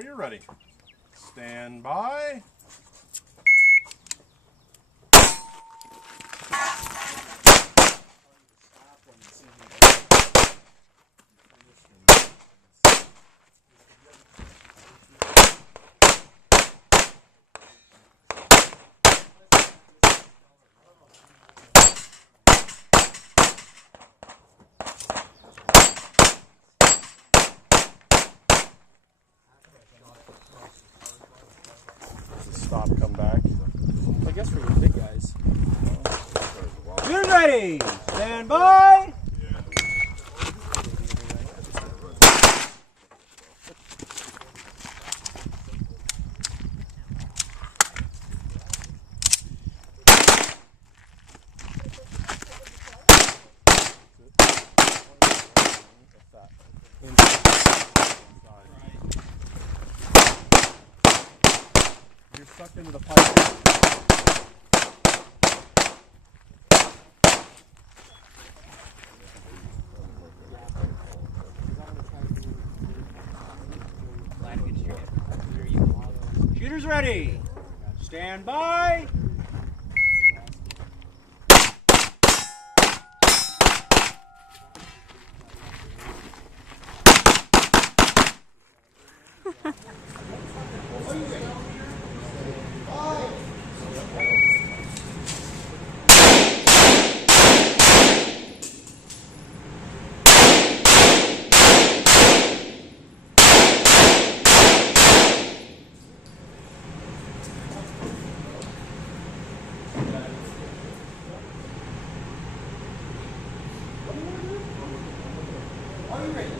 Are you ready? Stand by. Stop, come back. I guess for the big guys. Shooters ready! Stand by! You're sucked into the pipe. Shooters ready! Stand by! Are you ready?